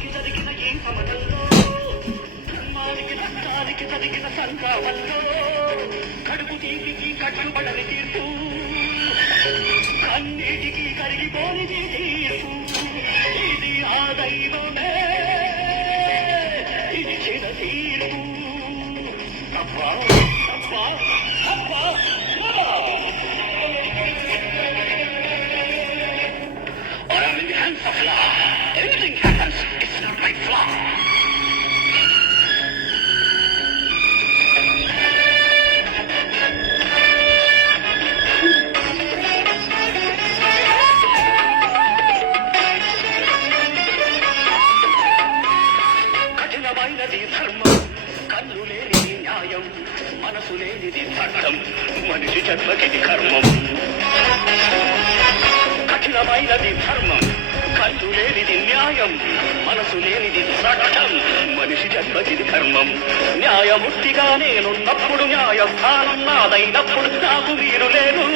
ధర్మానికి జరిగిన ఈ సమయంలో ధర్మానికి రక్తానికి జరిగిన సంగ్రామంలో కడుపు తీపికి కట్టబడని తీర్పు కన్నీటికి కరిగిపోనిది తీర్పు ఇది ఆ దైవమే ఇది చిన్న తీర్పు అబ్బా అబ్బా అబ్బా I am in the hands of law. Anything happens, it's not my flaw. కఠినమైనది ధర్మం కన్ను లేనిది న్యాయం మనసు లేనిది చట్టం మనిషి జన్మకిది కర్మం కఠినమైనది ధర్మం కన్ను లేనిది న్యాయం మనసు లేనిది చట్టం మనిషి జన్మకిది కర్మం న్యాయమూర్తిగా నేనున్నప్పుడు న్యాయస్థానం నాదైనప్పుడు నాకు మీరు లేరు